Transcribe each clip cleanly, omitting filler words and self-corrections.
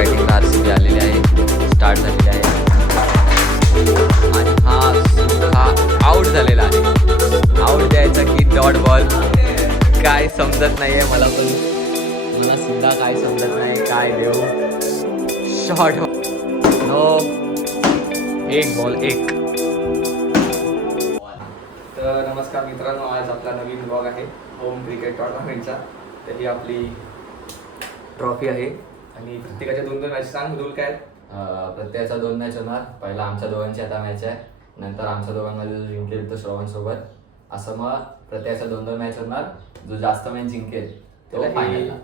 बॅटिंगला RCB आलेली आहे, start झालेली आहे आणि हा आउट झालेला आहे. आउट द्यायचा की डॉट बॉल काय समजत नाही आहे मला सुद्धा काय समजत नाही काय देऊ. शॉर्ट नो, एक बॉल एक. तर नमस्कार मित्रांनो, आज आपला नवीन ब्लॉग आहे होम क्रिकेट टुर्नामेंटचा. तर ही आपली ट्रॉफी आहे आणि प्रत्येकाच्या 2-2 मॅच. सांग रूल काय? प्रत्येकाचा 2 मॅच होणार. पहिला आमच्या दोघांची आता मॅच आहे, नंतर आमच्या दोघांमध्ये जो जिंकेल तो श्रवण सोबत, असं मग प्रत्येकाच्या 2-2 मॅच होणार. जो जास्त मॅच जिंकेल तो फायनलला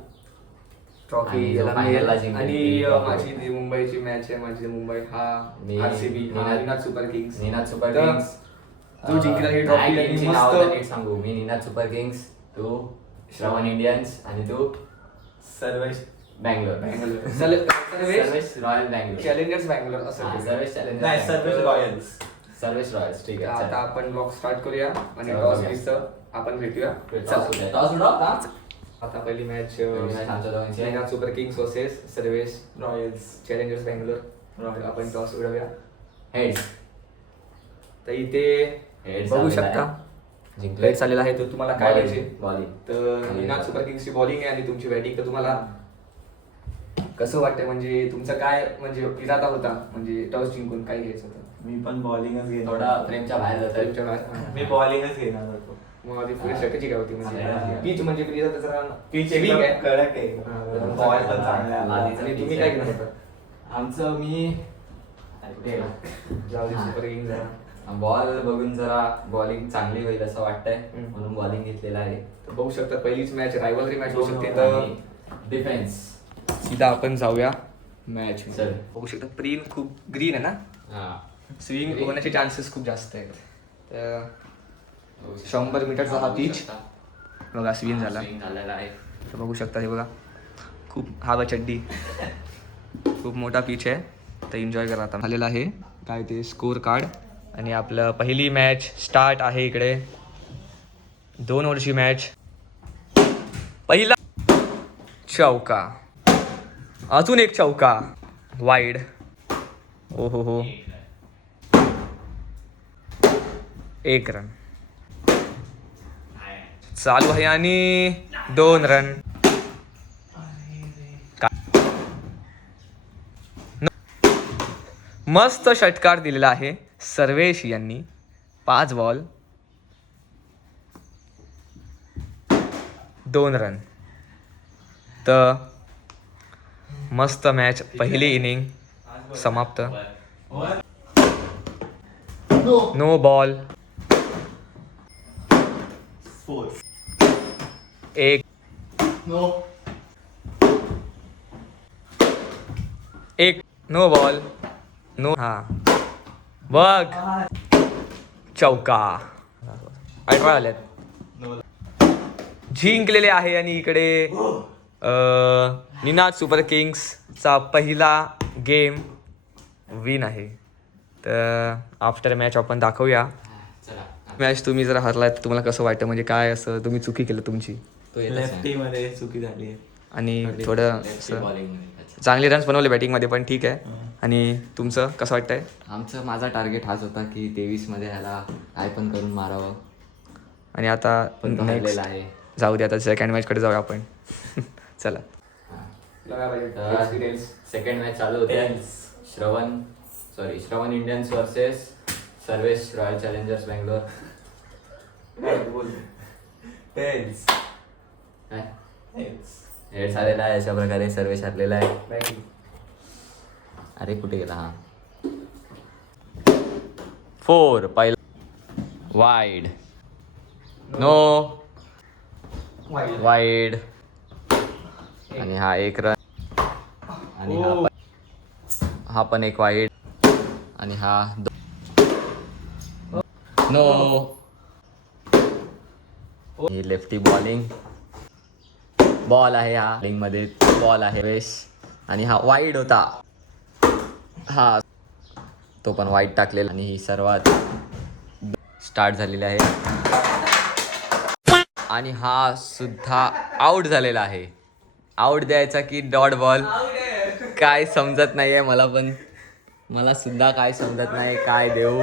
ट्रॉफी याला मिळेल. आणि माझी जी मुंबईची मॅच आहे, माझी मुंबई हा RCB, निनाद सुपर किंग्स. जो जिंकला ही ट्रॉफी नीट सांगू मी. निनाद सुपर किंग्स, तू श्रवण इंडियन्स आणि तू सर्वेश बँगलोर. सर्वेश रॉयल बँगलोर, चॅलेंजर्स बँगलोर असं. सर्वेश रॉयल्स. ठीक आहे, आता आपण ब्लॉग स्टार्ट करूया आणि टॉस घ्यायचं आपण भेटूया. आता पहिली मॅच आमच्या दोघांची आहे. निनाद super Kings versus Sarvesh Royals. Challengers Bangalore. आपण टॉस उडवूया. हेड्स. तर इथे बघू शकता जिंकले. हेड्स आलेला आहे. तर तुम्हाला काय पाहिजे? बॉलिंग. तर निनाद सुपर किंग्सची बॉलिंग आहे आणि तुमची बॅटिंग. तर तुम्हाला कसं वाटतंय, म्हणजे तुमचं काय म्हणजे इरादा होता, म्हणजे टॉस जिंकून काय घ्यायचं होतं? मी पण बॉलिंगच घेणार. थोडा फ्रेमच्या बाहेर जात तुमच्या बाहेर. मी बॉलिंगच घेणार होतो. मग आधी पुढे स्ट्रॅटेजी काय होती? म्हणजे पिच म्हणजे पिच weak आहे. कडक आहे. हा, बॉल पण चांगला आहे. आधीचा आणि तुम्ही pitch काय आहे. घेणार होता? आमचं मी जाऊ दे, सुपर किंग्स जरा. बॉल बघून जरा बॉलिंग चांगली होईल असं वाटतंय, हम्म. म्हणून बॉलिंग घेतलेला आहे. तर बघू शकता पहिलीच मॅच रायव्हलरी मॅच होऊ शकते. तर डिफेन्स. सीधा आपण जाऊया मॅच. चल. बघू शकता प्रीन खूप ग्रीन आहे ना, स्विंग होण्याचे चान्सेस खूप जास्त आहेत. तर 100 मीटरचा हा पिच बघा स्विंग झालेला आहे. तर बघू शकता हे बघा खूप हा चड्डी खूप मोठा पिच आहे. तर एन्जॉय करा. आता झालेला आहे काय ते स्कोर कार्ड आणि आपलं पहिली मॅच स्टार्ट आहे. इकडे 2 ओव्हरची मॅच. पहिला चौका, अजून एक चौका, वाईड. ओ हो 1 रन चालू आहे आणि 2 रन. मस्त षटकार दिलेला आहे सर्वेश यांनी. 5 बॉल 2 रन. तर मस्त मॅच. पहिली इनिंग समाप्त. No ball. 1 no ball no. हा बघ चौका. 18 आल्यात. जिंकलेले आहे. आणि इकडे निनाद सुपर किंग्सचा पहिला गेम विन आहे. तर आफ्टर मॅच आपण दाखवूया मॅच. तुम्ही जर हरलात तर तुम्हाला कसं वाटतं, म्हणजे काय असं तुम्ही चुकी केलं तुमची लेफ्टी मध्ये चुकी झाली आहे आणि थोडं चांगले रन्स बनवले बॅटिंगमध्ये पण ठीक आहे. आणि तुमचं कसं वाटतंय? माझा टार्गेट हाच होता की 23 मध्ये ह्याला काय पण करून मारावं. आणि आता पण नेक्स्ट आहे. जाऊ दे, आता सेकंड मॅचकडे जाऊया आपण. चला. सेकंड मॅच चालू होते. श्रवण Indians versus Sarvesh royal challengers Bangalore. Heads आलेला आहे. अशा प्रकारे सर्वेश हरलेला आहे. अरे कुठे गेला हा? 4 पहिला वाईड. No wide. आणि हा 1 रन. आणि हा पण 1 वाईड. आणि हा नो. ही लेफ्टी बॉल आहे. हा बॉलिंग मध्ये बॉल आहे वेश. आणि हा वाईड होता. हा तो पण वाईड टाकलेला. आणि ही सर्वात स्टार्ट झालेली आहे. आणि हा सुद्धा आउट झालेला आहे. आउट द्यायचा की डॉट बॉल काय समजत नाहीये मला पण. मला सुद्धा काय समजत नाही काय देऊ.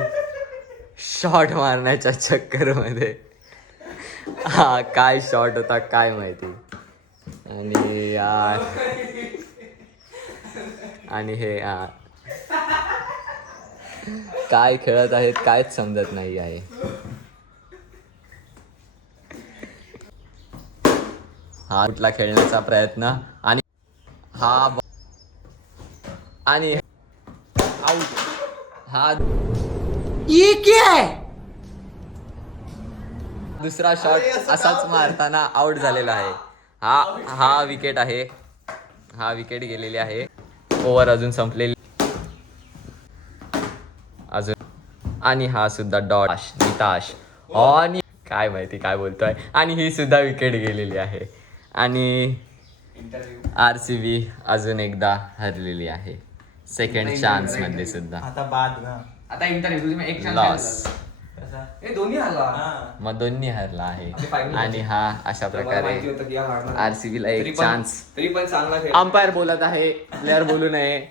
शॉट मारण्याच्या चक्कर मध्ये हा काय शॉट होता काय माहिती. आणि यार आणि हे यार काय खेळत आहेत कायच समजत नाही आहे. हा कुठला खेळण्याचा प्रयत्न आणि हा आणि आउट. हा दुसरा शॉट असाच मारताना आउट झालेला आहे. हा विकेट आहे. हा विकेट गेलेली आहे. ओव्हर अजून संपलेली अजून. आणि हा सुद्धा डॉट निताश आणि काय माहिती काय बोलतोय. आणि ही सुद्धा विकेट गेलेली आहे. आणि RCB अजून एकदा हरलेली आहे. सेकंड चान्स मध्ये सुद्धा आता बाद ना. आता इंटरव्ह्यू एक लॉस. कसा? दोन्ही हरला. हा. मग दोन्ही हरला आहे. आणि final आणि हा अशा प्रकारे RCB ला एक चान्स. तरी पण चांगला खेळ. अंपायर बोलत आहे प्लेअर बोलू नये.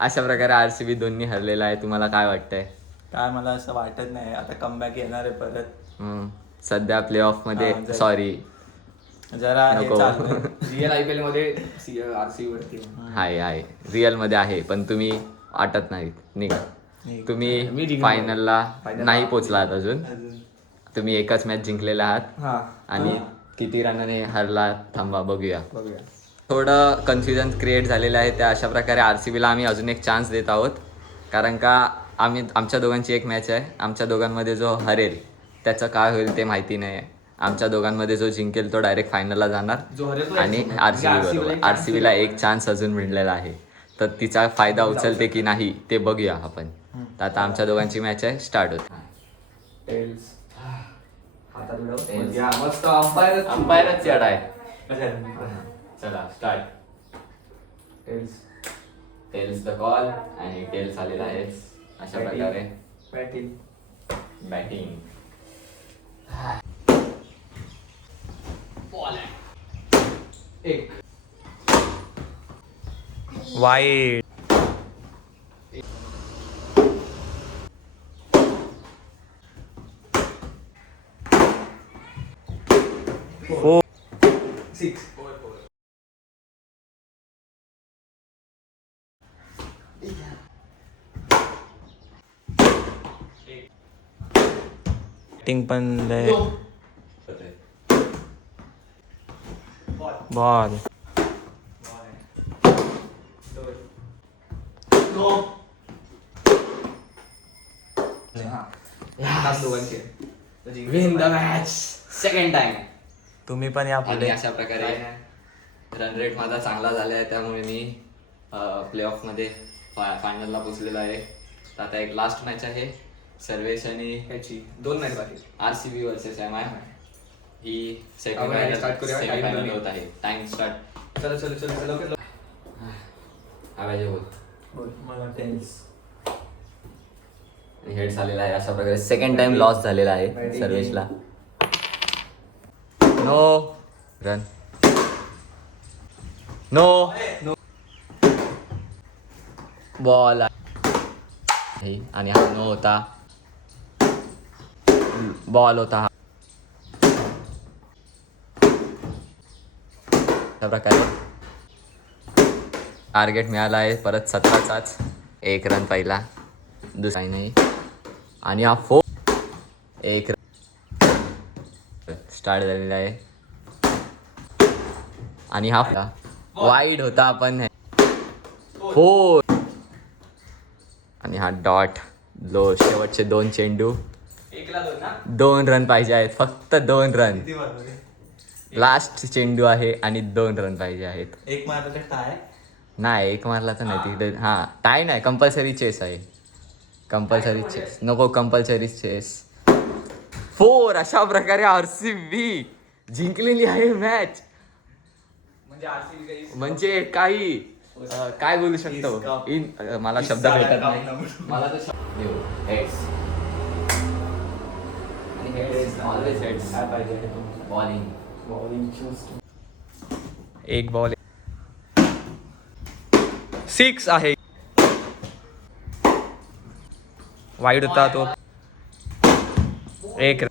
अशा प्रकारे RCB दोन्ही हरलेला आहे. तुम्हाला काय वाटतंय? काय मला असं वाटत नाही आता कमबॅक येणार आहे परत. सध्या प्ले ऑफ मध्ये हा, सॉरी जरा हे नको. चाललंय. रिअल IPL मध्ये RCB वरती. आहे रिअल मध्ये आहे पण तुम्ही वाटत नाहीत निघा. मी तुम्ही जिंकलो. फायनलला Final नाही ला. पोचलात अजून. अजून तुम्ही एकच मॅच जिंकलेला आहात हा आणि किती रनाने हरला थांबा बघूया. बघूया. थोडं कन्फ्युजन क्रिएट झालेलं आहे. त्या अशा प्रकारे RCBला आम्ही अजून एक चान्स देत आहोत. कारण का आमच्या दोघांची एक मॅच आहे. आमच्या दोघांमध्ये जो हरेल त्याचं काय होईल ते माहिती नाही. आमच्या दोघांमध्ये जो जिंकेल तो डायरेक्ट फायनलला जाणार. जो हरेल तो आणि एक- RCB RCB ला बरोबर एक chance RCBला एक चान्स अजून मिळलेला आहे. तर तिचा फायदा उचलते की नाही ते बघूया आपण. तर आता आमच्या दोघांची मॅच आहे स्टार्ट होते. टेल्स हातात उडव. Tails. या, मस्त अंपायर अंपायरच चढ आहे. कशा? चला start. Tails tails the call आणि टेल्स आलेला आहे. अशा प्रकारे बॅटिंग बॅटिंग. एक वाईट. सिक्स टिंग पण लय ball. Win the match second time. तुम्ही पण या आणि पुढे. अशा प्रकारे रन रेट माझा चांगला झाला आहे त्यामुळे मी प्ले ऑफ मध्ये फायनलला पोचलेलो आहे. तर आता एक लास्ट मॅच आहे सर्वेश आणि ह्याची 2 मॅच बाकी. RCB versus MI. ही आपण start करूया. Time semifinal limit. होत आहे. Time start. चलो आवाज बोल. बोल. मला टेन्स. हेड झालेला आहे. अशा प्रकारे सेकंड टाइम लॉस झालेला आहे Batting. सर्वेशला. नो रन नो बॉल आणि हा नो होता. बॉल होता हा. अशा प्रकारे टार्गेट मिळाला आहे परत 17चाच. 1 रन पहिला दुसरा नाही. आणि हा 1 स्टार्ट झालेला आहे. आणि हा वाईड होता पण 4. आणि हा डॉट लो. शेवटचे 2 चेंडू. 2 रन पाहिजे आहेत. फक्त 2 रन. किती बरोबर? लास्ट चेंडू आहे आणि 2 रन पाहिजे आहेत. एक मारला तर टाय. नाही 1 मारला तर नाही तिकडे. हा टाय नाही कंपल्सरी चेस आहे. कंपल्सरी चेस नको. Compulsory chess 4. अशा प्रकारे RCB जिंकलेली आहे मॅच. म्हणजे काही काय बोलू शकतो मला शब्द भेटत नाही. मला तर शब्द देऊ. हेड्स आणि हेड्स ऑलवेज हेड्स. काय पाहिजे? Bowling bowling choose. एक बॉल 6 आहे. वाईड होता तो. 1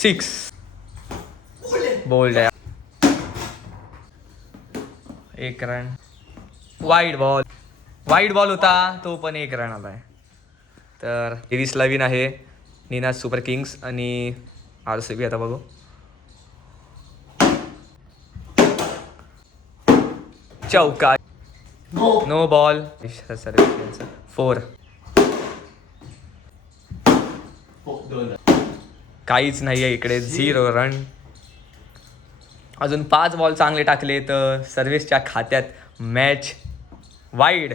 6 बोल्ड आहे. 1 रन. वाईड बॉल होता तो पण 1 रन आलाय. तर सिरीज नवीन आहे निनाद सुपर किंग्स आणि RCB. आता बघू. चौका. No ball. 4. काहीच नाहीये इकडे. 0 रन. अजून 5 बॉल चांगले टाकले तर सर्व्हिसच्या खात्यात मॅच. वाईड.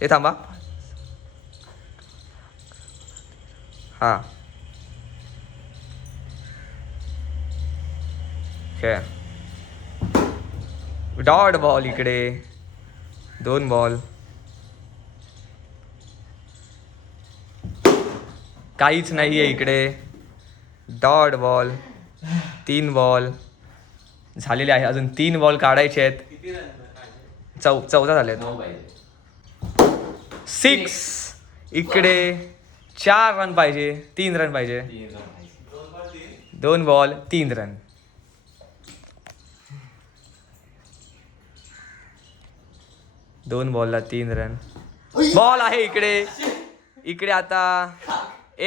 हे थांबा. हा खेळ. डॉट बॉल इकडे. 2 बॉल. काहीच नाहीये इकडे. Dot ball. 3 बॉल झालेले आहे. अजून 3 बॉल काढायचे आहेत. 14 झाले. 6 इकडे. 4 रन पाहिजे. 3 रन पाहिजे. 2 बॉल 3 रन. दोन बॉलला 3 रन. बॉल आहे इकडे आता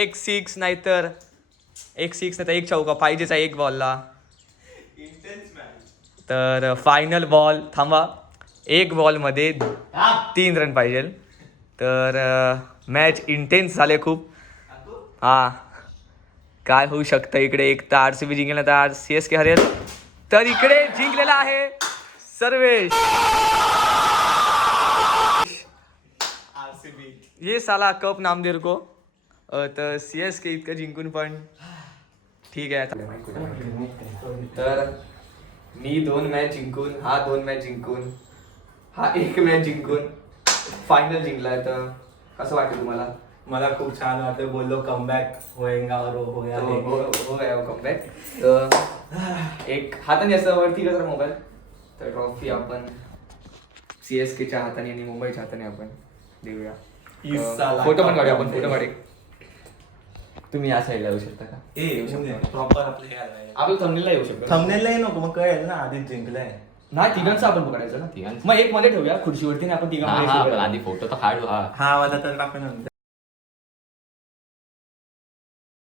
1 6 नाहीतर 1 चौका पाहिजेच आहे 1 बॉलला. तर फायनल बॉल. थांबा. 1 बॉलमध्ये 3 रन पाहिजे. तर मॅच इंटेन्स झाले खूप. हा काय होऊ शकतं इकडे. एक तर RCB जिंकला तर CSK हरेल. तर इकडे जिंकलेला आहे सर्वेश. ये साला कप नाम दे रुको. तर CSK इतकं जिंकून पण ठीक आहे. तर मी 2 मॅच जिंकून, हा 2 मॅच जिंकून, हा 1 मॅच जिंकून फायनल जिंकलाय. तर कसं वाटतं तुम्हाला? मला खूप छान वाटतं. बोललो कमबॅक होएगा और हो गया कमबॅक. तर एक हाताने असं वरती कसं मोबाईल. तर ट्रॉफी आपण CSKच्या हाताने आणि मुंबईच्या हाताने आपण देऊया. फोटो पण काढूया आपण. फोटो काढू. तुम्ही या साईडला येऊ शकता का? प्रॉपर आपलं थंबनेलला येऊ शकतो. थंबनेललाही नको मग कळेल ना आधीच जिंकलंय. नाही तिघांचं आपण पकडायचं ना. मग एक मध्ये ठेवूया खुर्चीवरती. आपण तिघांमध्ये आधी फोटो तर काढू. हा मला तर आपण